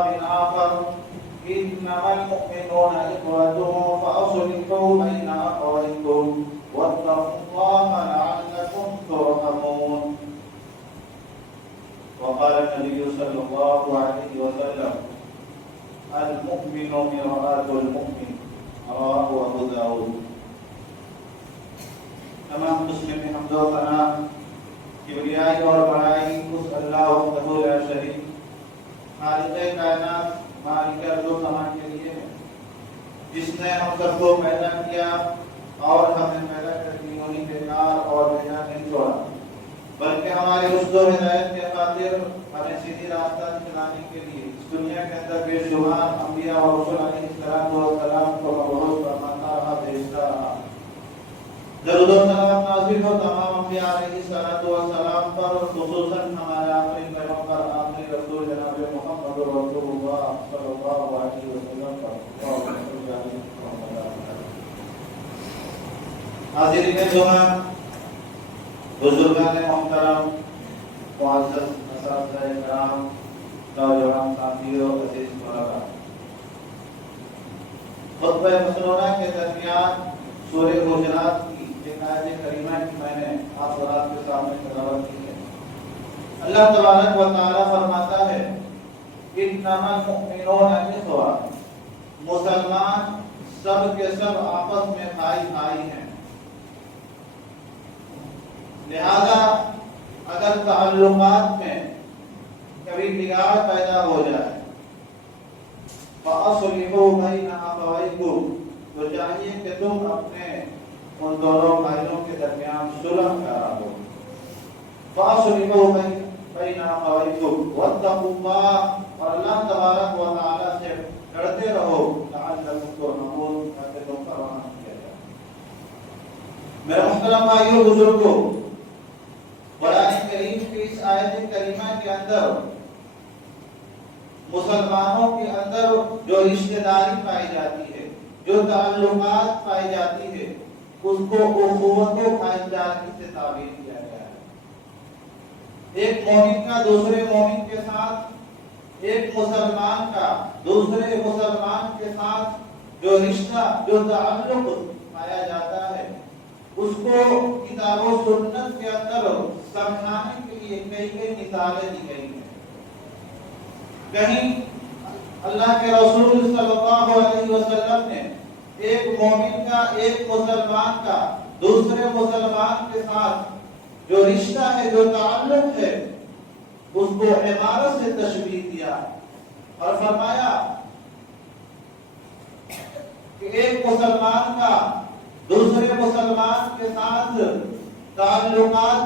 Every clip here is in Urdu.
من آخر إنما المؤمنون إخوة فأصلحوا بين أخويكم واتقوا الله لعلكم ترحمون. وقال النبي صلى الله عليه وسلم المؤمن مرآة المؤمن رواه أبو داود. تمام مسلم میں حمد و ثنا کبریائی اور بڑائی اس اللہ وحدہ لا شریک خالق کائنات مالک ارض و سماء کے لیے ہے، جس نے ہم سب کو پیدا کیا اور ہمیں پیدا کر کے انہی بیکار اور بنا نہیں چھوڑا، بلکہ ہمارے رشد و ہدایت کے خاطر ہمیں سیدھی راستہ دکھلانے کے لیے اس دنیا کے اندر بے شمار انبیاء اور رسول علیہ السلام کو مبعوث فرماتا رہا، بھیجتا رہا۔ درود و سلام نازل ہو تمام انبیاء علیہ السلام پر، خصوصاً ہمارے آخری پیغمبر آخری رسول جناب محمد رسول اللہ صلی اللہ علیہ وسلم پر۔ حاضرین جمعہ، بزرگان محترم، معزز اساتذہ کرام، نوجوان ساتھیوں، عزیز طلباء، خطبہ مسنونہ کے درمیان سورہ حجرات کی ایک آیت کریمہ کی میں نے آپ حضرات کے سامنے تلاوت کی ہے۔ اللہ تبارک و تعالی فرماتا ہے انما المؤمنون اخوہ، مسلمان سب کے سب آپس میں بھائی بھائی ہیں، لہذا اگر تعلقات میں کبھی بگاڑ پیدا ہو جائے فَأَصْلِحُوا بَيْنَ أَخَوَيْكُمْ، تو چاہیے کہ تم اپنے ان دونوں بھائیوں کے درمیان صلح کرا دو۔ فَأَصْلِحُوا بَيْنَ أَخَوَيْكُمْ وَاتَّقُوا اللَّهَ، اور اللہ تبارک و تعالی سے ڈرتے رہو، لعلکم ترحمون، تاکہ تم پر رحم کیا جائے۔ میرے محترم بھائیوں بزرگوں، قرآن کریم کی اس آیت کریمہ کے اندر مسلمانوں کے اندر جو رشتہ داری پائی جاتی ہے، جو تعلقات پائی جاتی ہے، اس کو اخوت و بھائی چارگی سے تعبیر کیا گیا ہے۔ ایک مومن کا دوسرے مومن کے ساتھ، ایک مسلمان کا دوسرے مسلمان کے ساتھ جو رشتہ، جو تعلق پایا جاتا ہے، اس کو کتاب و سنت کے اندر سمجھانے کے لیے کئی مثالیں دی گئی ہیں۔ کہیں اللہ کے رسول صلی اللہ علیہ وسلم نے ایک مومن کا، ایک مسلمان کا دوسرے مسلمان کے ساتھ جو رشتہ ہے، جو تعلق ہے، اس کو عمارت سے تشبیہ دیا اور فرمایا کہ ایک مسلمان کا دوسرے مسلمان کے ساتھ تعلقات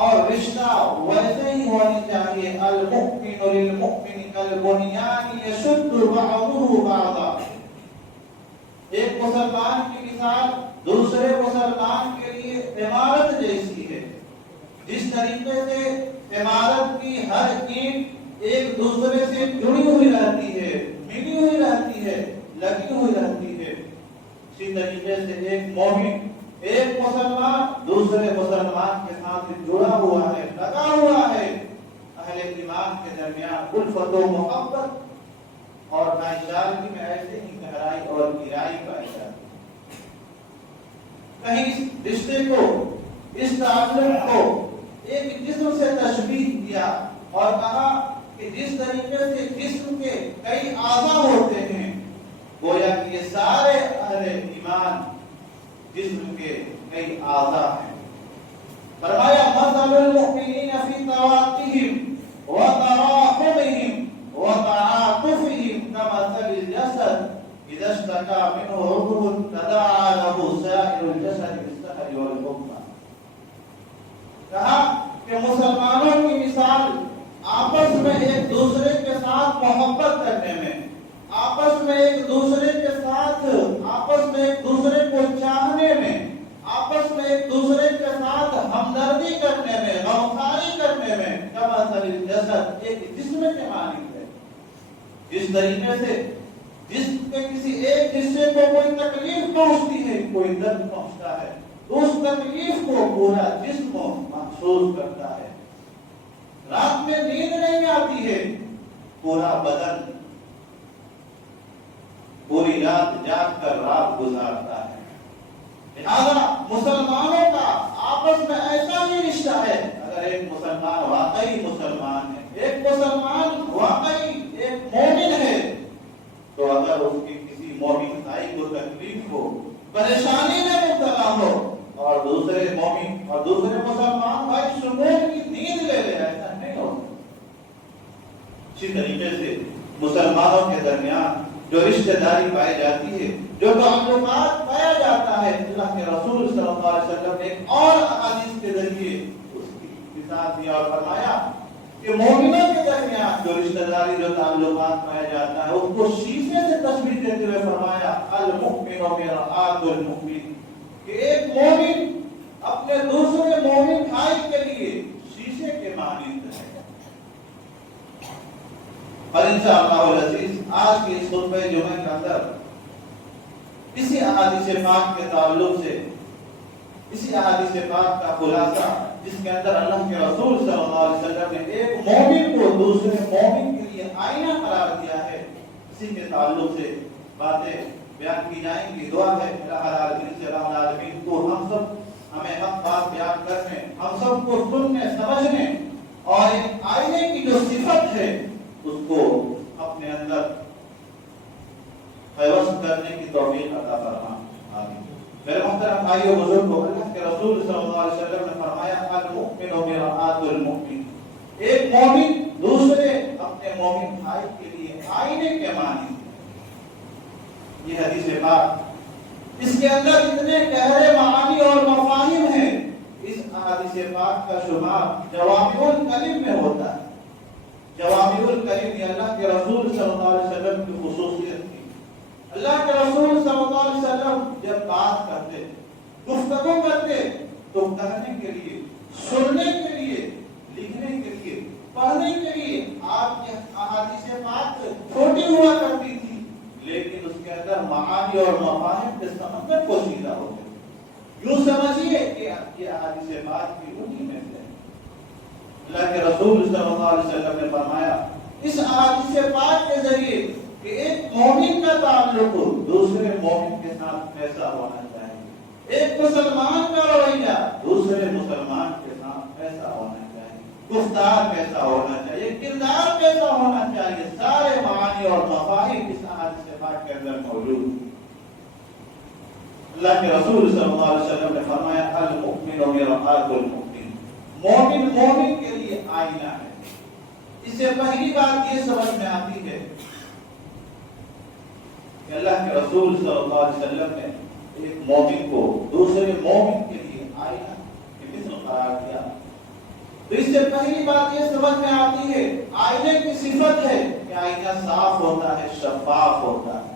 اور رشتہ ویسے ہی ہونی چاہیے، المؤمن للمؤمن کالبنیان یشد بعضه بعضا، ایک مسلمان کی مثال دوسرے مسلمان کے لیے عمارت جیسی ہے، جس طریقے سے عمارت کی ہر اینٹ ایک دوسرے سے جڑی ہوئی رہتی ہے، ملی ہوئی رہتی ہے، لگی ہوئی رہتی ہے، اسی طریقے سے ایک مومن، ایک مسلمان دوسرے مسلمان کے ساتھ جڑا ہوا ہے، لگا ہوا ہے۔ اہل ایمان کے درمیان الفت و محبت اور بھائی چارگی میں ایسے ہی گہرائی اور گہرائی پائی جاتی ہے۔ کہیں اس رشتے کو، اس تعلق کو ایک جسم سے تشبیہ دیا اور کہا کہ جس طریقے سے جسم کے کئی اعضاء ہوتے ہیں، گویا کہ یہ سارے اہل ایمان جسم کے کئی اعضاء ہیں۔ فرمایا مثل المؤمنین فی توادهم وتراحمهم وتعاطفهم كمثل الجسد اذا اشتكى منه عضو تداعى له سائر الجسد بالسهر والحمى۔ کہا کہ مسلمانوں کی مثال آپس میں ایک دوسرے کے ساتھ محبت کرنے میں، آپس میں ایک دوسرے کے ساتھ، آپس میں ایک دوسرے کو چاہنے میں، آپس میں ایک دوسرے کے ساتھ ہمدردی کرنے میں، غمخواری کرنے میں، کمثل الجسد، ایک جسم کے مانند ہے۔ جس طریقے سے جسم کے کسی ایک حصے کو کوئی تکلیف پہنچتی ہے، کوئی درد پہنچتا ہے، تو اس تکلیف کو پورا جسم محسوس کرتا ہے۔ رات میں نیند نہیں آتی ہے، پورا بدن پوری رات جاگ کر رات گزارتا ہے۔ لہذا مسلمانوں کا آپس میں ایسا ہی رشتہ ہے، اگر ایک مسلمان واقعی مسلمان ہے، ایک مسلمان واقعی ایک مومن ہے، تو اگر اس کی کسی مومن بھائی کو تکلیف ہو، پریشانی میں مبتلا ہو، اور دوسرے مومن اور دوسرے مسلمان بھائی سکون کی نیند لے لے، ایسا نہیں ہوتا۔ اسی طریقے سے مسلمانوں کے درمیان جو رشتہ داری پائی جاتی ہے، جو تعلقات پایا جاتا ہے، اللہ کے رسول صلی اللہ علیہ وسلم نے ایک اور احادیث کے ذریعے اس کی مثال دیا اور فرمایا کہ مومنوں کے درمیان جو رشتہ داری جو تعلقات پایا جاتا ہے، اس کو شیشے سے تشبیہ دیتے ہوئے فرمایا المؤمن مرآۃ المؤمن، کہ ایک مومن اپنے دوسرے مومن بھائی کے لیے شیشے کے مانند ہے۔ اور انشاءاللہ العزیز آج کے اس خطبہ جمعہ کے اندر اسی احادیث پاک کے تعلق سے، اسی احادیث پاک کا خلاصہ جس کے اندر اللہ کے رسول صلی اللہ علیہ وسلم نے ایک مومن کو دوسرے مومن کے لیے آئینہ قرار دیا ہے، اسی کے تعلق سے باتیں بیان کی جائیں گی۔ دعا ہے الہ العالمین سے رب العالمین کو ہمیں حق بات بیان کرنے، ہم سب کو سننے سمجھنے اور ایک آئینے کی جو صفت ہے اس کو اپنے اندر پیوست کرنے کی توفیق عطا فرما، آمین۔ میرے محترم بھائیو بزرگو، اللہ کے رسول صلی اللہ علیہ وسلم نے فرمایا المؤمن مرآۃ المؤمن، ایک مومن دوسرے اپنے مومن بھائی کے لیے آئینے کے مانند ہے۔ یہ حدیث پاک، اس کے اندر اتنے گہرے معانی اور مفاہیم ہیں، اس حدیث پاک کا شمار جوامع الکلم میں ہوتا ہے۔ جوامع الکلم یہ اللہ کے رسول صلی اللہ علیہ وسلم کی خصوصیت تھی۔ اللہ کے رسول صلی اللہ علیہ وسلم جب بات کرتے، گفتگو کرتے، تو کہنے کے لیے، سننے کے لیے، لکھنے کے لیے، پڑھنے کے لیے آپ کی احادیث پاک چھوٹی ہوا کرتی تھی، لیکن اس کے اندر معانی اور مفاہیم کے سمندر پوشیدہ ہوتے۔ یوں سمجھیے کہ یہ احادیث پاک کی انہی میں سے اللہ کے رسول صلی اللہ علیہ وسلم نے فرمایا اس احادیث پاک کے ذریعے کہ ایک مومن کا تعلق دوسرے مومن کے ساتھ کیسا ہونا چاہیے، ایک مسلمان کا رویہ دوسرے مسلمان کے ساتھ کیسا ہونا چاہیے، گفتار کیسا ہونا چاہیے، کردار کیسا ہونا چاہیے، سارے معانی اور مفاہیم اس احادیث پاک کے اندر موجود ہیں۔ اللہ کے رسول صلی اللہ علیہ وسلم نے فرمایا المؤمن مرآۃ المؤمن، مومن مومن کے لیے آئینہ ہے۔ اس سے پہلی بات یہ سمجھ میں آتی ہے کہ اللہ کے رسول صلی اللہ علیہ وسلم نے ایک مومن کو دوسرے مومن کے لیے آئینہ کی مثل قرار دیا۔ تو اس سے پہلی بات یہ سمجھ میں آتی ہے آئینے کی صفت ہے کہ آئینہ صاف ہوتا ہے، شفاف ہوتا ہے۔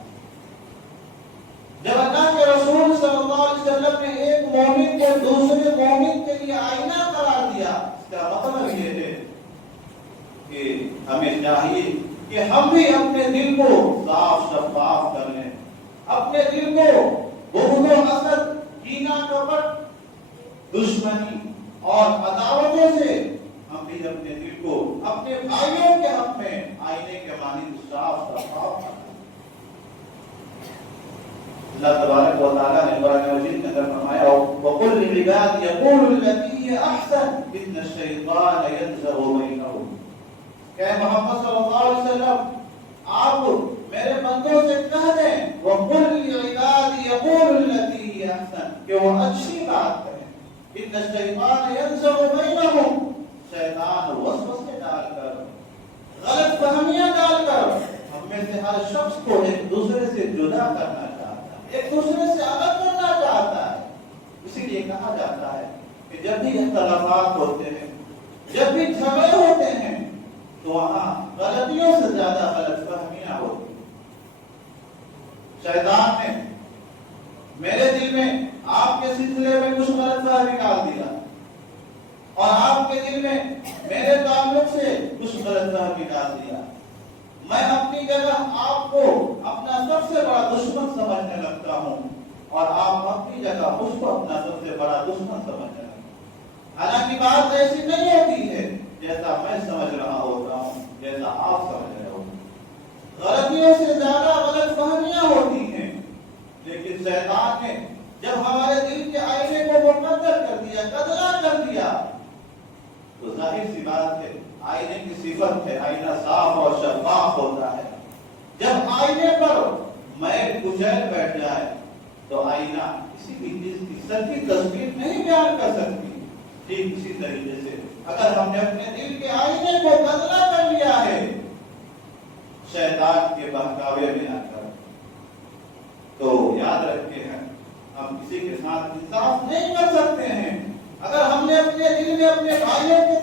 جب اللہ کے رسول صلی اللہ علیہ وسلم نے ایک مومن کو دوسرے مومن کے لیے آئینہ قرار دیا، اس کا مطلب یہ ہے کہ ہمیں چاہیے کہ ہم بھی اپنے دل کو صاف شفاف کر لیں، اپنے دل کو بغض و حسد، کینہ کپٹ، دشمنی اور عداوتوں سے ہم بھی اپنے دل کو اپنے بھائیوں کے حق میں آئینے کے مانند صاف شفاف کر لیں۔ اللہ تبارک و تعالیٰ نے قرآن مجید کے اندر فرمایا وَقُلْ لِعِبَادِ يَقُولُ الَّتِي هِيَ أَحْسَنُ إِنَّ الشَّيْطَانَ يَنزَغُ بَيْنَهُمْ، کہ محمد صلی اللہ علیہ وسلم آپ میرے بندوں سے کہہ دیں وَقُلْ لِعِبَادِ يَقُولُ الَّتِي هِيَ أَحْسَنُ، کہ وہ اچھی بات کریں، إِنَّ الشَّيْطَانَ يَنزَغُ بَيْنَهُمْ، شیطان وسوسے ڈال کر، غلط فہمیاں ڈال کر ہم میں سے ہر شخص کو ایک دوسرے سے جدا کرنا، ایک دوسرے سے الگ کرنا چاہتا ہے۔ اسی لیے کہا جاتا ہے کہ جب بھی اختلافات ہوتے ہیں، جب بھی جھگڑے ہوتے ہیں، تو وہاں غلطیوں سے زیادہ غلط فہمیاں ہوتی ہیں۔ شیطان نے میرے دل میں آپ کے سلسلے میں کچھ غلط فہمی ڈال دیا، اور آپ کے دل میں میرے تعلق سے کچھ غلط فہمی ڈال دیا۔ میں اپنی جگہ آپ کو اپنا سب سے بڑا دشمن سمجھنے لگتا ہوں، اور آپ اپنی جگہ اس کو اپنا سب سے بڑا دشمن سمجھنے لگتا ہوں۔ حالانکہ بات ایسی نہیں ہوتی ہے جیسا میں سمجھ رہا ہوتا ہوں، جیسا آپ سمجھ رہے ہوتے ہیں۔ غلطیوں سے زیادہ غلط فہمیاں ہوتی شیطان نے جب ہمارے دل کے آئینے کو مقدر کر دیا، قدرہ کر دیا، تو ظاہر سی بات ہے آئینے کی صفت ہے آئینہ صاف اور شفاف ہوتا ہے۔ جب آئینے پر میل کچیل بیٹھ جائے تو آئینہ کسی بھی چیز کی سچی تصویر نہیں بیان کر سکتی۔ ٹھیک اسی طریقے سے اگر ہم نے اپنے دل کے آئینے کو گندلا کر لیا ہے شیطان کے بہکاوے میں آ کر، تو یاد رکھتے ہیں ہم کسی کے ساتھ انصاف نہیں کر سکتے ہیں۔ اگر ہم نے اپنے دل میں اپنے بھائیوں کے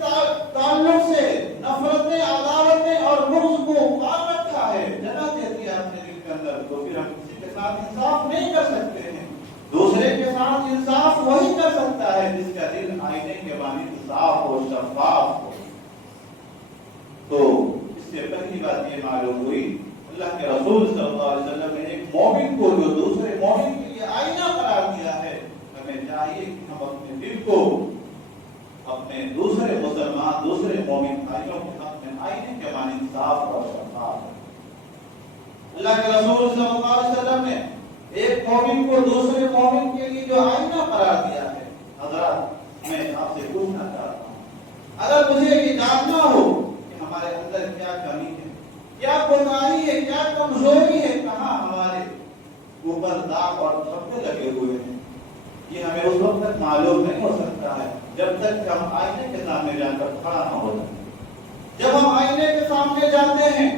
تعلق سے نفرتیں، عداوتیں اور بغض کو پال رکھا ہے، جگہ دے دیا اپنے دل کے اندر، تو پھر ہم کسی کے ساتھ انصاف نہیں کر سکتے ہیں۔ دوسرے کے ساتھ انصاف وہی کر سکتا ہے جس کا دل آئینے کے مانند صاف ہو، شفاف ہو۔ تو اس سے پہلی بات یہ معلوم ہوئی اللہ کے رسول صلی اللہ علیہ وسلم نے ایک مومن کو جو دوسرے مومن کے لیے آئینہ قرار دیا ہے، ہمیں چاہیے کہ ہم اپنے دل کو اپنے دوسرے مسلمان، دوسرے مومن بھائیوں کے اپنے آئینے کے مانند صاف اور شفاف ہے۔ اللہ کے رسول صلی اللہ علیہ وسلم نے ایک مومن کو دوسرے مومن کے لیے جو آئینہ قرار دیا ہے، حضرات میں آپ سے پوچھنا چاہتا ہوں، اگر مجھے یہ جاننا ہو کہ ہمارے اندر کیا کمی ہے، کیا کوتاہی ہے، کیا کمزوری ہے، کہاں ہمارے اوپر داغ اور دھبے لگے ہوئے ہیں، یہ ہمیں اس وقت تک معلوم نہیں ہو سکتا ہے جب تک کہ ہم آئینے کے سامنے جا کر کھڑا نہ ہو جائیں۔ جب ہم آئینے کے سامنے جاتے ہیں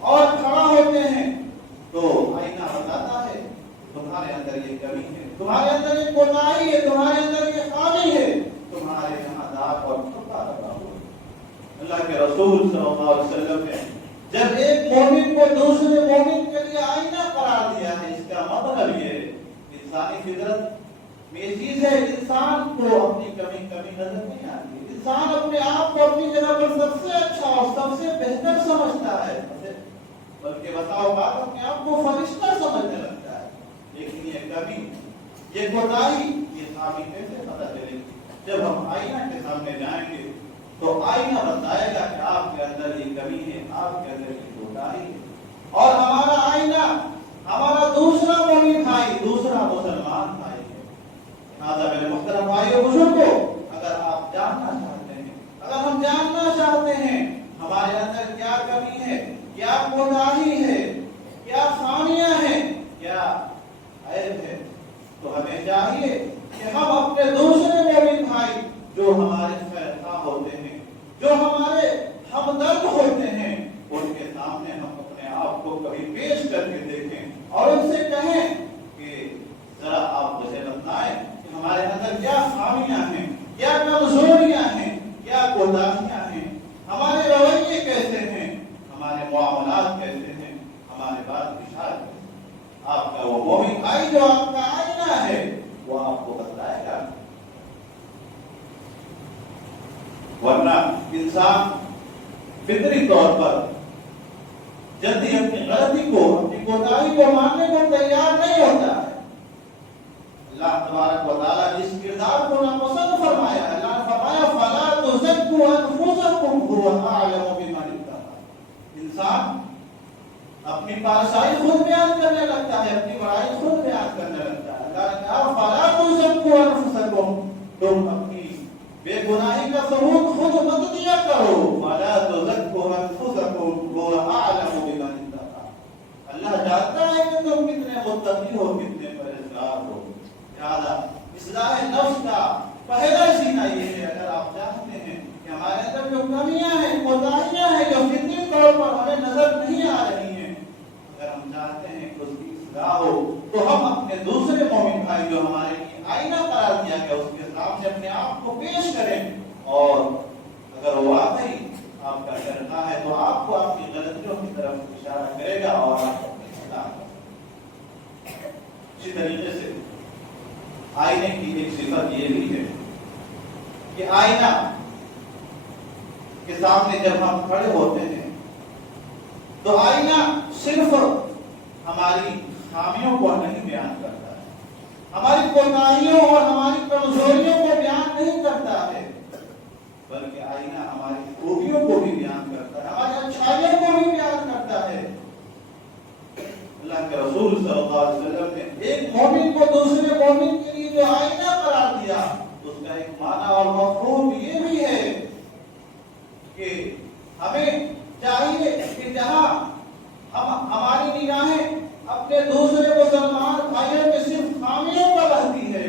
اور کھڑا ہوتے ہیں تو آئینہ بتاتا ہے تمہارے اندر یہ کمی ہے، تمہارے اندر یہ کوتاہی ہے، تمہارے اندر یہ خامی ہے، تمہارے یہاں داغ اور دھبا لگا ہوا ہے۔ اللہ کے رسول صلی اللہ علیہ وسلم نے جب ایک مومن کو دوسرے مومن کے لیے آئینہ قرار دیا ہے، اس کا مطلب یہ انسانی فطرت میں یہ چیز ہے، انسان کو اپنی کمی نظر نہیں آتی، انسان اپنے آپ کو اپنی جگہ پر سب سے اچھا اور سب سے بہتر سمجھتا ہے، بلکہ بتاؤ بات اپنے آپ کو فرشتہ سمجھنے لگتا ہے۔ لیکن یہ کمی، یہ کوتاہی، یہ خامی کیسے پتہ چلے گی؟ جب ہم آئینہ کے سامنے جائیں گے تو آئینہ بتائے گا کہ آپ کے اندر یہ کمی ہے، آپ کے اندر یہ کوتاہی ہے، اور ہمارا آئینہ ہمارا دوسرا مومن بھائی، دوسرا مسلمان بھائی ہے۔ لہٰذا میرے محترم بھائیو بزرگو، اگر آپ جاننا چاہتے ہیں، اگر ہم جاننا چاہتے ہیں ہمارے اندر کیا کمی ہے، کیا کوتاہی ہے، کیا خامیاں ہیں، کیا عیب ہے، تو ہمیں چاہیے کہ ہم اپنے دوسرے مومن بھائی جو ہمارے خیرخواہ ہوتے ہیں، جو ہمارے ہمدرد ہوتے ہیں، ان کے سامنے ہم اپنے آپ کو کبھی پیش کر کے دیکھیں اور ان سے کہیں کہ ذرا آپ مجھے بتائیں کہ ہمارے اندر کیا خامیاں ہیں، کیا کمزوریاں ہیں، کیا کوتاہیاں ہیں، ہمارے رویے کیسے ہیں، ہمارے معاملات کیسے ہیں، ہمارے بات اشار کیسے ہیں۔ آپ کا وہ مومن بھائی جو آپ کا آئینہ ہے وہ آپ کو بتائے گا، ورنہ انسان فطری طور پر جلدی اپنی غلطی کو، اپنی کوتاہی کو ماننے کو تیار نہیں ہوتا ہے۔ اللہ تبارک و تعالیٰ نے اس کردار کو ناپسند فرمایا ہے۔ اللہ نے فرمایا فَلَا تُزَكُّوا أَنفُسَكُمْ هُوَ أَعْلَمُ بِمَنِ اتَّقَىٰ۔ انسان اپنی پارسائی خود بیان کرنے لگتا ہے، اپنی بڑائی خود بیان کرنے لگتا ہے۔ اللہ نے کہا فَلَا تُزَكُّوا أَنفُسَكُمْ، تم اپنی بے گناہی کا ثبوت خود مت دیا کرو۔ وَلَا تُزَكُّوا أَنفُسَكُمْ هُوَ أَعْلَمُ بِمَنِ اتَّقَىٰ، اللہ جانتا ہے کہ تم کتنے متقی ہو، کتنے پرہیزگار ہو۔ لہٰذا اصلاح نفس کا پہلا سینہ یہ ہے، اگر آپ چاہتے ہیں کہ ہمارے اندر جو کمیاں ہیں، کوتاہیاں ہیں جو فطری طور پر ہمیں نظر نہیں آ رہی ہیں، اگر ہم چاہتے ہیں کہ اس کی اصلاح ہو تو ہم اپنے دوسرے مومن بھائی جو ہمارے لیے آئینہ قرار دیا گیا اس کے سامنے اپنے آپ کو پیش کریں، اور اگر وہ واقعی آپ کا کرنا ہے تو آپ کو آپ کی غلطیوں کی طرف اشارہ کرے گا اور آپ اپنی اصلاح کریں۔ اسی طریقے سے آئینے کی ایک صفت یہ بھی ہے کہ آئینہ کے سامنے جب ہم کھڑے ہوتے ہیں تو آئینہ صرف ہماری خامیوں کو نہیں بیان کرتا ہے، ہماری کوتاہیوں اور ہماری کمزوریوں کو بیان نہیں کرتا ہے، بلکہ آئینہ ہماری خوبیوں کو بھی بیان کرتا ہے، ہماری اچھائیوں کو بھی بیان کرتا ہے۔ اللہ اللہ کے رسول صلی اللہ علیہ وسلم نے ایک مومن کو دوسرے مومن کے لیے جو آئینہ قرار دیا، اس کا ایک معنی اور مفہوم یہ بھی ہے کہ ہمیں چاہیے کہ جہاں ہماری نگاہیں اپنے دوسرے مسلمان بھائیوں میں صرف خامیوں پر رہتی ہے،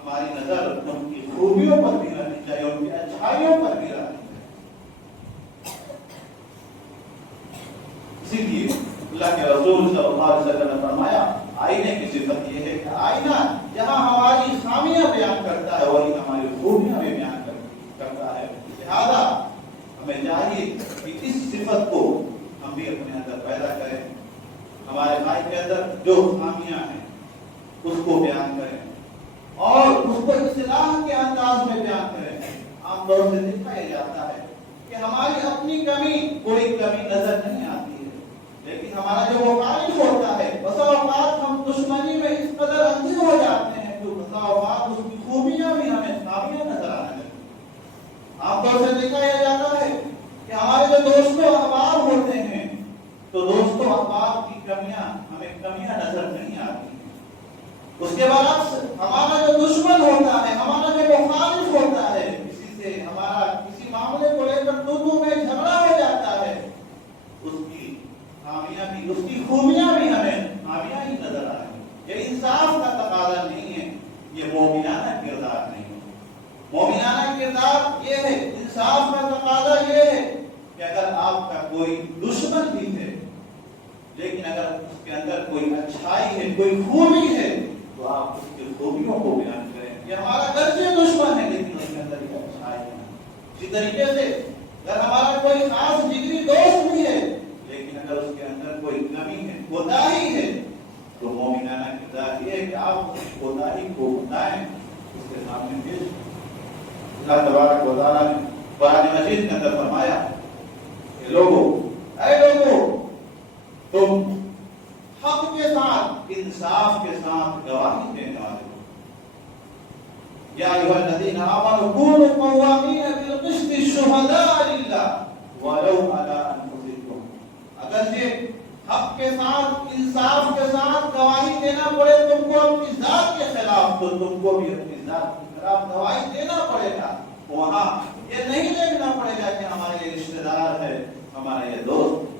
ہماری نظر ان کی خوبیوں پر بھی رہنی چاہیے، ان کی اچھائیوں پر بھی رہنی چاہیے۔ اسی لیے اللہ کے رسول صلی اللہ علیہ وسلم نے فرمایا آئینے کی صفت یہ ہے کہ آئینہ جہاں ہماری خامیاں بیان کرتا ہے وہی ہماری خوبیاں بھی بیان کرتا ہے، لہذا ہمیں چاہیے کہ اس صفت کو ہم بھی اپنے اندر پیدا کریں، ہمارے بھائی کے اندر جو خامیاں ہیں اس کو بیان کریں اور اس کو اصلاح کے انداز میں بیان کریں۔ عام طور سے دیکھا یہ جاتا ہے کہ ہماری اپنی کمی کوئی کمی نظر نہیں آتی ہے، لیکن ہمارا جو مخالف ہوتا ہے بسا اوقات ہم دشمنی میں اس قدر اندھے ہو جاتے ہیں کہ بسا اوقات اس کی خوبیاں بھی ہمیں خامیاں نظر آنے لگتی ہیں۔ عام طور سے دیکھا یہ جاتا ہے کہ ہمارے جو دوستوں احباب ہوتے ہیں تو دوستوں احباب کی کمیاں ہمیں کمیاں نظر نہیں آتی ہیں، اس کے برعکس ہمارا جو دشمن ہوتا ہے، ہمارا جو مخالف ہوتا ہے، کسی سے ہمارا کسی معاملے کو لے کر دونوں میں جھگڑا ہو جاتا ہے، اس کی خامیاں بھی اس کی خوبیاں بھی ہمیں خامیاں ہی نظر آ رہی ہیں۔ یہ انصاف کا تقاضا نہیں ہے، یہ مومنانہ کردار نہیں ہے۔ مومنانہ کردار یہ ہے، انصاف کا تقاضا یہ ہے کہ اگر آپ کا کوئی دشمن بھی ہے لیکن اگر اس کے اندر کوئی اچھائی ہے، کوئی خوبی ہے تو آپ اس کی خوبیوں کو بیان کریں۔ یہ ہمارا گرچہ دشمن ہے لیکن اس کے اندر ایک اچھائی ہے۔ اسی طریقے سے اگر ہمارا کوئی خاص جگری دوست بھی ہے لیکن اگر اس کے اندر کوئی کمی ہے، کوتاہی ہے، تو مومنانہ کردار یہ ہے کہ آپ اس کوتاہی کو بتائیں، اس کے سامنے پیش کریں۔ اللہ تبارک و تعالیٰ نے قرآن مجید کے اندر فرمایا کہ اے لوگوں تم حق کے ساتھ انصاف کے ساتھ گواہی دینے والے ہو۔ یا ایھا الذین آمنوا کونوا قوامین بالقسط شہداء للہ ولو علی انفسکم۔ اگرچہ حق کے ساتھ انصاف کے ساتھ گواہی دینا پڑے تم کو اپنی ذات کے خلاف، تو تم کو بھی اپنی ذات کے خلاف گواہی دینا پڑے گا۔ وہاں یہ نہیں دیکھنا پڑے گا کہ ہمارے یہ رشتہ دار ہے، ہمارا یہ دوست۔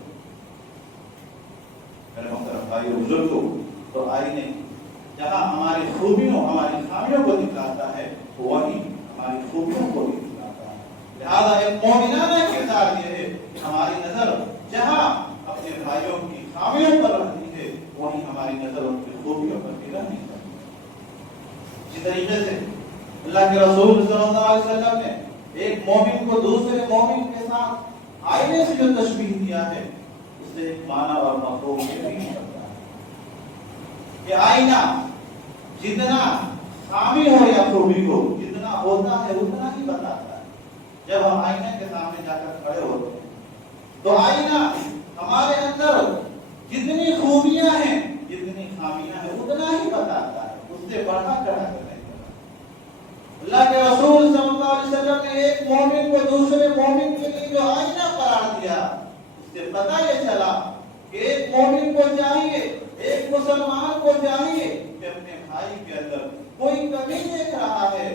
میرے محترم بھائیو بزرگوں، تو آئینے جہاں ہماری خوبیوں ہماری خامیوں کو دکھاتا ہے وہی ہماری خوبیوں کو بھی دکھاتا ہے۔ لہذا ایک مومنانہ کردار یہ ہے کہ ہماری نظر جہاں اپنے بھائیوں کی خامیوں پر رہتی ہے وہی ہماری نظر ان کی خوبیوں پر بھی رہنی چاہیے۔ اسی طریقے سے اللہ کے رسول صلی اللہ علیہ وسلم نے ایک مومن کو دوسرے مومن کے ساتھ آئینے سے جو تشبیہ دیا ہے اس سے ایک معنی اور مفہوم یہ بھی کرتا ہے کہ آئینہ جتنا خامی ہو یا خوبی ہو، جتنا ہوتا ہے اتنا ہی بتاتا ہے۔ جب ہم آئینے کے سامنے جا کر کھڑے ہوتے ہیں تو آئینہ ہمارے اندر جتنی خوبیاں ہیں جتنی خامیاں ہیں اتنا ہی بتاتا ہے، اس سے بڑھا چڑھا کر نہیں بتاتا۔ اللہ کے رسول صلی اللہ علیہ وسلم نے ایک مومن کو دوسرے مومن کے لیے جو آئینہ قرار دیا، اس سے پتہ یہ چلا کہ ایک مومن کو چاہیے، ایک مسلمان کو چاہیے کہ اپنے بھائی کے اندر کوئی کمی دیکھ رہا ہے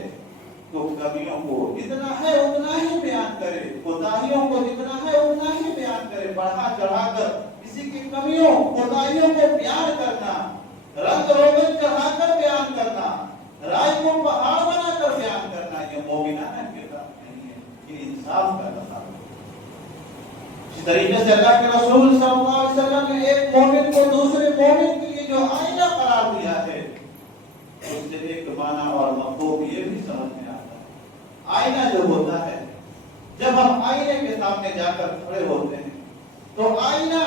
تو کمیوں کو جتنا ہے اتنا ہی بیان کرے، کوتاہیوں کو جتنا ہے اتنا ہی بیان کرے۔ بڑھا چڑھا کر کسی کی کمیوں کوتاہیوں کو بیان کرنا، رنگ روغن چڑھا کر بیان کرنا، رائے کو پہاڑ بنا کر بیان کرنا، یہ مومنانہ کردار نہیں ہے، یہ انصاف کا تقاضا ہے۔ اسی طریقے سے اللہ کے رسول صلی اللہ علیہ وسلم نے ایک مومن کو دوسرے مومن کے لیے جو آئینہ قرار دیا ہے اس سے ایک معنی اور مفہوم یہ بھی سمجھ میں آتا ہے۔ آئینہ جو ہوتا ہے، جب ہم آئینے کے سامنے جا کر کھڑے ہوتے ہیں تو آئینہ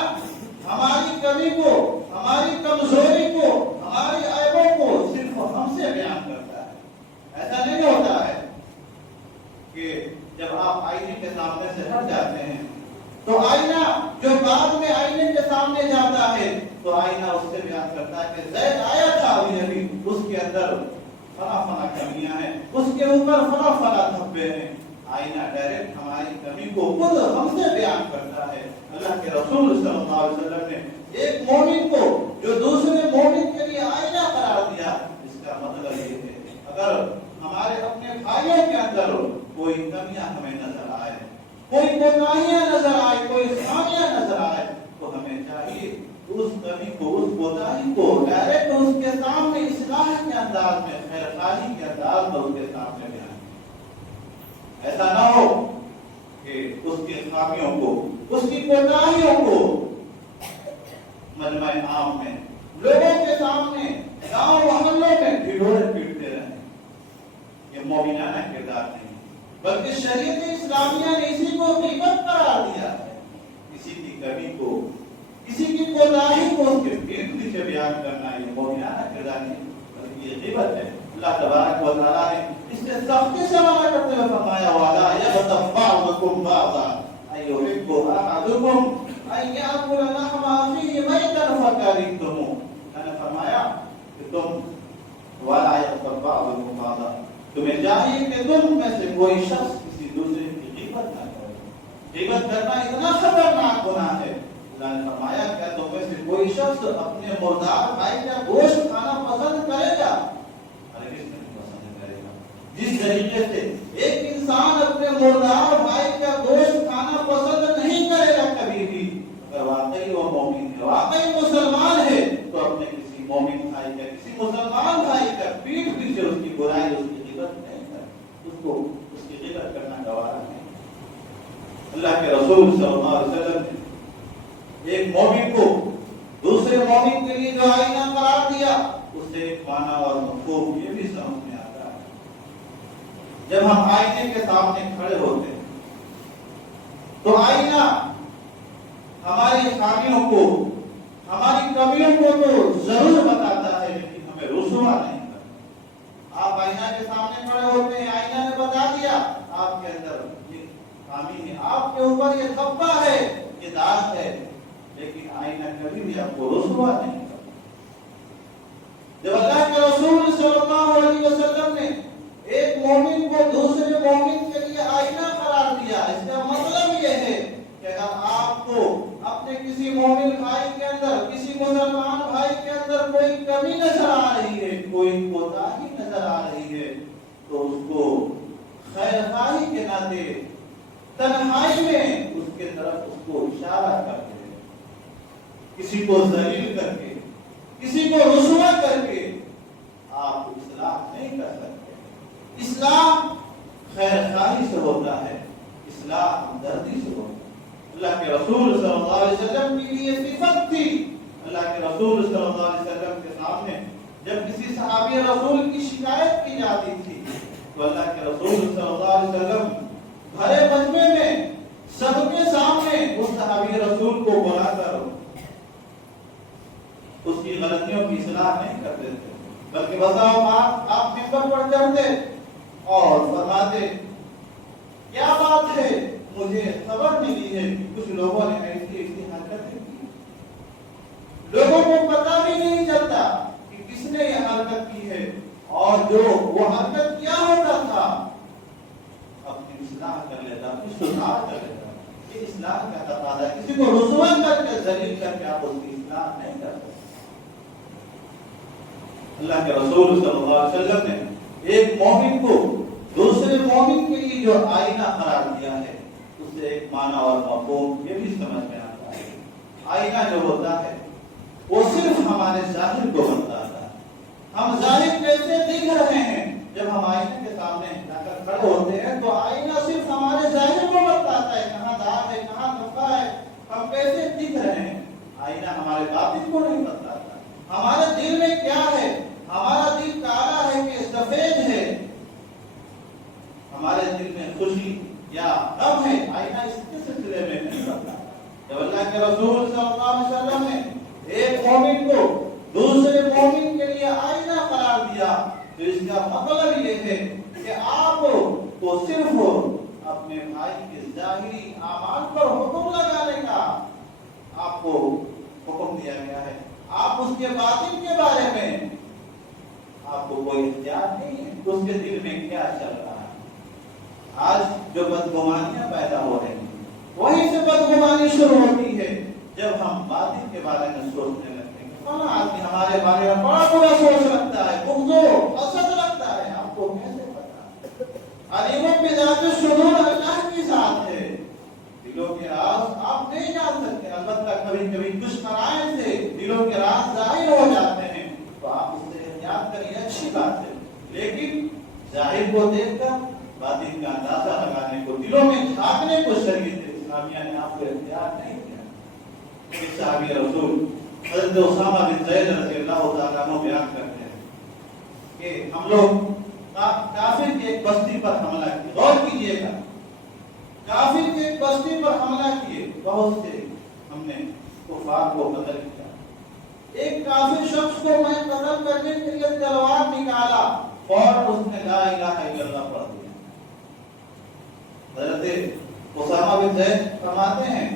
ہماری کمی کو، ہماری کمزوری کو، ہماری عیبوں کو صرف ہم سے بیان کرتا ہے۔ ایسا نہیں ہوتا ہے کہ جب آپ آئینے کے سامنے سے ہٹ جاتے ہیں تو آئینہ جو بعد میں آئینے کے سامنے جاتا ہے تو آئینہ اس سے بیان کرتا ہے کہ زید آیا تھا ابھی اس کے اندر فلاں فلاں کمیاں ہیں، اس کے اوپر فلاں فلاں دھبے ہیں۔ آئینہ ڈائریکٹ ہماری کمی کو خود ہم سے بیان کرتا ہے۔ اللہ کے رسول صلی اللہ علیہ وسلم نے ایک ایک مومن کو جو دوسرے مومن کے لیے آئینہ قرار دیا، اس کا مطلب یہ ہے اگر ہمارے اپنے بھائیوں کے اندر کوئی کمیاں ہمیں نظر آئے، کوئی کوتاہیاں نظر آئے، کوئی خامیاں نظر آئے، تو ہمیں چاہیے اس کمی کو، اس کوتاہی کو ڈائریکٹ اس کے سامنے اصلاح کے انداز میں، خیر خواہی کے انداز میں اس کے سامنے بیان کریں۔ ایسا نہ ہو کہ اس کی خامیوں کو، اس کی کوتاہیوں کو مجمع عام میں، لوگوں کے سامنے، گاؤں محلوں میں ڈھیڈورے پیٹتے رہیں۔ یہ مومنانہ کردار نہیں، بلکہ شریعت اسلامیہ نے اسی کو غیبت قرار دیا ہے۔ کسی کی کمی کو، کسی کی کوتاہی کو اس کے پیٹ پیچھے بیان کرنا یہ مومنانہ کردار نہیں بلکہ یہ غیبت ہے۔ اللہ تبارک و تعالیٰ نے اس سے سختی سے منع کرتے ہوئے فرمایا وَلَا يَغْتَبْ بَعْضُكُمْ بَعْضًا أَيُحِبُّ أَحَدُكُمْ أَن يَأْكُلَ لَحْمَ أَخِيهِ مَيْتًا فَكَرِهْتُمُوهُ۔ میں نے فرمایا کہ تم وَلَا يَغْتَبْ بَعْضُكُمْ بَعْضًا، تمہیں چاہیے کہ تم میں سے کوئی شخص کسی دوسرے کی غیبت نہ کرے۔ غیبت کرنا اتنا خطرناک گناہ ہے، اللہ نے فرمایا کیا تم میں سے کوئی شخص اپنے مردار بھائی کا گوشت کھانا پسند کرے گا؟ ہرگز نہیں پسند کرے گا۔ جس طریقے سے ایک انسان اپنے مردار بھائی کا گوشت کھانا پسند نہیں کرے گا کبھی بھی، اگر واقعی وہ مومن ہے، واقعی مسلمان ہے، تو اپنے کسی مومن بھائی کا، کسی مسلمان بھائی کا پیٹھ پیچھے اس کی برائی، اس کی غیبت نہیں کرے، اس کو اس کی غیبت کرنا گوارا نہیں۔ اللہ کے رسول صلی اللہ علیہ وسلم نے ایک مومن کو دوسرے مومن کے لیے جو آئینہ قرار دیا، اس سے ایک معنی اور مفہوم یہ بھی سمجھ میں آتا ہے۔ جب ہم آئینے کے سامنے کھڑے ہوتے ہیں تو آئینہ ہماری خامیوں کو، ہماری کمیوں کو تو ضرور بتاتا ہے، لیکن ہمیں رسوا نہیں کرتا۔ آپ آئینہ کے سامنے کھڑے ہوتے ہیں، آئینہ نے بتا دیا آپ کے اندر یہ خامی ہے، آپ کے اوپر یہ دھبا ہے، یہ داغ ہے، لیکن آئینہ کبھی بھی آپ کو رسوا نہیں کرتا۔ جب اللہ کے رسول صلی اللہ علیہ وسلم نے ایک مومن کو دوسرے مومن کے لیے آئینہ قرار دیا، اس کا مطلب یہ ہے کہ اگر آپ کو اپنے کسی مومن بھائی کے اندر، کسی مسلمان بھائی کے اندر کوئی کمی نظر آ رہی ہے، کوئی کوتاہی نظر آ رہی ہے، تو اس کو خیر خواہی کے ناطے تنہائی میں اس کے طرف اس کو اشارہ کر کے، کسی کو ذلیل کر کے، کسی کو رسوا کر کے آپ اصلاح نہیں کر سکتے۔ اسلام خیر خواہی سے ہوتا ہے، اصلاح ہمدردی سے ہوتا ہے۔ اللہ کے رسول صلی اللہ علیہ وسلم کی یہ صفت تھی۔ اللہ کے رسول صلی اللہ علیہ وسلم کے سامنے جب کسی صحابی رسول کی شکایت کی جاتی تھی تو اللہ کے رسول صلی اللہ علیہ وسلم بھرے مجمع میں سب کے سامنے اس صحابی رسول کو بلا کر اس کی غلطیوں کی اصلاح نہیں کرتے تھے، بلکہ بسا اوقات آپ ممبر پر چڑھتے اور فرماتے کیا بات ہے، مجھے خبر ملی ہے کہ کچھ لوگوں نے ایسی حرکتیں کی، لوگوں کو پتہ بھی نہیں چلتا کہ کس نے یہ حرکت کی ہے، اور جو وہ حرکت کیا ہوتا تھا اپنی اصلاح کر لیتا، اپنی سدھار کر لیتا۔ یہ اصلاح کا تقاضا ہے، کسی کو رسوا کر کے، ذلیل کر کے آپ اس کی اصلاح نہیں کر سکتے۔ اللہ کے رسول صلی اللہ علیہ وسلم نے ایک مومن کو دوسرے مومن کے لیے جو آئینہ قرار دیا ہے، اس سے ایک معنی اور مفہوم یہ بھی سمجھ میں آتا ہے۔ آئینہ جو ہوتا ہے وہ صرف ہمارے ظاہر کو بتاتا ہے، ہم ظاہر کیسے دکھ رہے ہیں۔ جب ہم آئینے کے سامنے جا کر کھڑے ہوتے ہیں تو آئینہ صرف ہمارے ظاہر کو بتاتا ہے، کہاں داغ ہے، کہاں دھبا ہے، ہم کیسے دکھ رہے ہیں۔ آئینہ ہمارے باطن کو نہیں بتاتا، ہمارے دل میں کیا ہے، ہمارا دل کالا ہے کہ سفید ہے، ہمارے دل میں خوشی یا غم ہے، آئینہ اس کے سلسلے میں نہیں بتاتا۔ جب اللہ کے رسول صلی اللہ علیہ وسلم نے ایک مومن کو دوسرے مومن کے لیے آئینہ قرار دیا تو اس کا مطلب یہ ہے کہ آپ کو صرف اپنے بھائی کے ظاہری اعمال پر حکم لگانے کا آپ کو حکم دیا گیا ہے، آپ اس کے باطن کے بارے میں آپ کو کوئی اختیار نہیں ہے کہ اس کے دل میں کیا چل رہا ہے۔ آج جو بدگمانیاں پیدا ہو رہی ہیں وہیں سے بدگمانی شروع ہوتی ہے جب ہم باطل کے بارے میں سوچنے لگتے ہیں، فلاں آدمی ہمارے بارے میں بڑا برا سوچ رکھتا ہے، بغض و حسد رکھتا ہے، آپ کو کیسے پتا؟ علیموں پہ ذات الصدور اللہ کی ذات ہے، دلوں کے راز آپ نہیں جان سکتے، البتہ کبھی کبھی کچھ قرائن سے دلوں کے راز ظاہر ہو جاتے ہیں تو آپ اس سے احتیاط کریں، اچھی بات ہے، لیکن ظاہر کو دیکھ کر باطن کا اندازہ لگانے کو، دلوں میں جھانکنے کو شریعت اسلامیہ نے آپ کو اختیار نہیں کیا۔ ایک صحابی رسول حضرت اسامہ بن زید رضی اللہ تعالیٰ عنہ بیان کرتے ہیں کہ ہم لوگ کافر کی ایک بستی پر حملہ کیا، غور کیجئے گا، کافر کی ایک بستی پر حملہ کیے، بہت سے ہم نے کفار کو قتل کیا، ایک کافر شخص کو میں قتل کرنے کے لیے تلوار نکالا، فوراً اس نے لا الہ الا اللہ پڑھ دیا۔ حضرت اسامہ بن زید فرماتے ہیں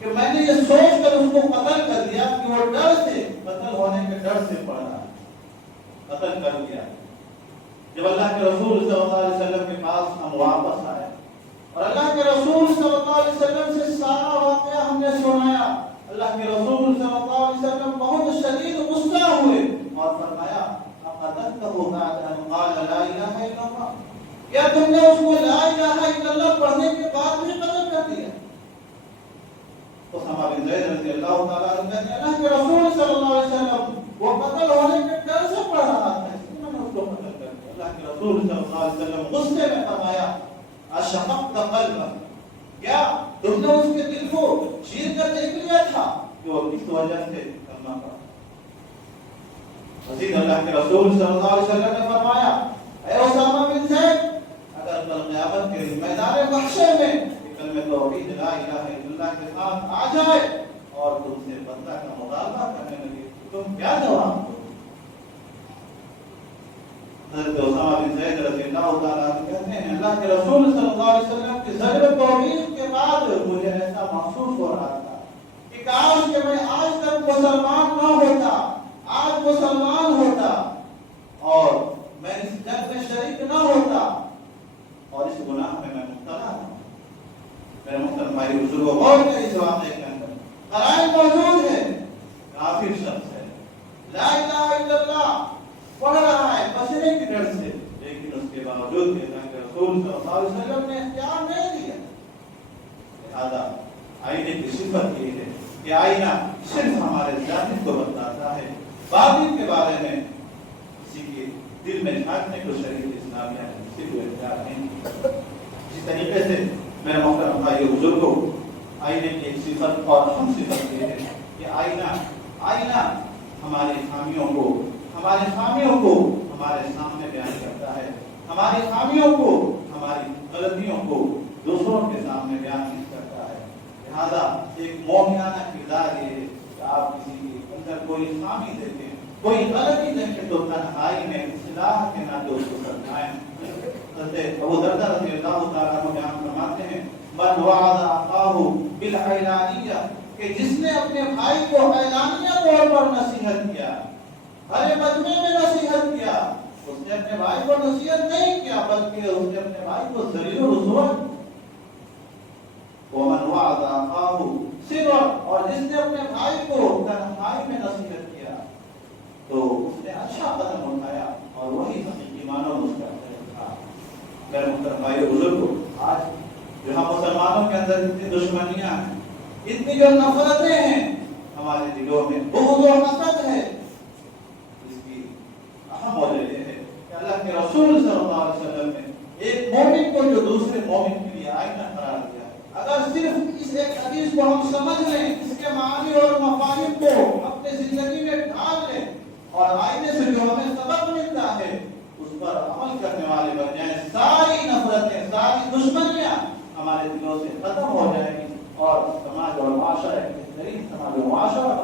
کہ میں نے یہ سوچ کر اس کو قتل کر دیا کہ وہ ڈر سے، قتل ہونے کے ڈر سے پڑھ رہا ہے، قتل کر دیا۔ جب اللہ کے رسول صلی اللہ علیہ وسلم کے پاس ہم واپس آئے اور اللہ کے رسول صلی اللہ علیہ وسلم سے سارا واقعہ ہم نے سنایا، اللہ کے رسول صلی اللہ علیہ وسلم بہت شدید غصہ ہوئے اور فرمایا اقتلته بعد ان قال لا الہ الا اللہ، کیا تم نے اس کو لا الہ الا اللہ پڑھنے کے بعد بھی قتل کر دیا؟ اسامہ بن زید رضی اللہ تعالیٰ عنہ کہتے ہیں اللہ کے رسول صلی اللہ علیہ وسلم وہ قتل ہونے کے ڈر سے پڑھ رہا تھا، اس لیے میں نے اس کو قتل کر دیا۔ اللہ کے رسول صلی اللہ علیہ وسلم غصے میں فرمایا اشققت قلبہ، کیا تم نے اس کے دل کو چیر کر دیکھ لیا تھا کہ وہ کس وجہ سے کلمہ پڑھا؟ مزید اللہ کے رسول صلی اللہ علیہ وسلم نے فرمایا اے اسامہ بن زید، اگر کل قیامت کے میدان محشر میں کلمہ توحید لا الہ الا اللہ کے ساتھ آ جائے اور تم سے بندہ کا مطالبہ کرنے لگے تم کیا جواب دو؟ حضرت اسامہ بن زید رضی اللہ تعالیٰ عنہ کہتے ہیں اللہ کے رسول صلی اللہ علیہ وسلم کی زجر توحید کے بعد مجھے ایسا محسوس ہو رہا تھا کہ کاش کہ میں آج تک مسلمان نہ ہوتا، آج مسلمان ہوتا اور میں اس جنگ میں شریک نہ ہوتا اور اس گناہ میں مبتلا ہوں۔ میرے محترم بھائی بزرگوں، غور کریں اس واقعے کے اندر قرائن موجود ہے، کافر شخص ہے، لا الہ الا اللہ پڑھ رہا ہے بچنے کے ڈر سے، لیکن اس کے باوجود کہ اللہ کے رسول صلی اللہ علیہ وسلم نے اختیار نہیں دیا۔ لہذا آئینے کی صفت یہ ہے کہ آئینہ صرف ہمارے ظاہر کو بتاتا ہے، باطن کے بارے میں کسی کے دل میں جھانکنے کو شریعت اسلامیہ نے کسی کو اختیار نہیں دیا۔ اسی طریقے سے میرے محترم بھائی بزرگوں، آئینے کی ایک صفت اور اہم صفت یہ ہے کہ آئینہ ہماری خامیوں کو ہمارے سامنے بیان کرتا ہے، ہماری خامیوں کو، ہماری غلطیوں کو دوسروں کے سامنے بیان نہیں کرتا ہے۔ لہذا ایک مومنانہ کردار یہ ہے کہ آپ کسی کے اندر کوئی خامی دیکھیں، کوئی غلطی دیکھیں تو تنہائی میں اصلاح کے ناطے اس کو سمجھائیں۔ حضرت ابو دردہ رضی اللہ تعالیٰ عنہ بیان فرماتے ہیں من وعظ اخاہ بالعلانیہ، کہ جس نے اپنے بھائی کو اعلانیہ طور پر نصیحت کیا، ہر مجمع میں نصیحت کیا، اس نے اپنے بھائی کو نصیحت نہیں کیا بلکہ اس نے اپنے بھائی کو ذلیل و رسوا کیا۔ ومن وعظ اخاہ سرا، اور جس نے اپنے بھائی کو تنہائی میں نصیحت کیا تو اس نے اچھا قدم اٹھایا اور وہی حقیقی معنوں میں اس کا خیر تھا۔ میرے محترم بھائی بزرگوں، آج جو ہم مسلمانوں کے اندر اتنی دشمنیاں ہیں، اتنی جو نفرتیں ہیں ہمارے دلوں میں، بغض و حسد ہے، اس کی اہم وجہ یہ ہے کہ اللہ کے رسول صلی اللہ علیہ وسلم نے ایک مومن کو جو دوسرے مومن کے لیے آئینہ قرار دیا ہے، اگر صرف اس ایک حدیث کو ہم سمجھ لیں، اس کے معنی اور مفاہیم کو اپنے زندگی میں ڈھال لیں اور آئینے سے جو ہمیں سبق ملتا ہے اس پر عمل کرنے والے بن جائیں، ساری نفرتیں، ساری دشمنیاں ہمارے دلوں سے ختم ہو جائیں گی اور سماج اور معاشرہ ایک بہترین سماج و معاشرہ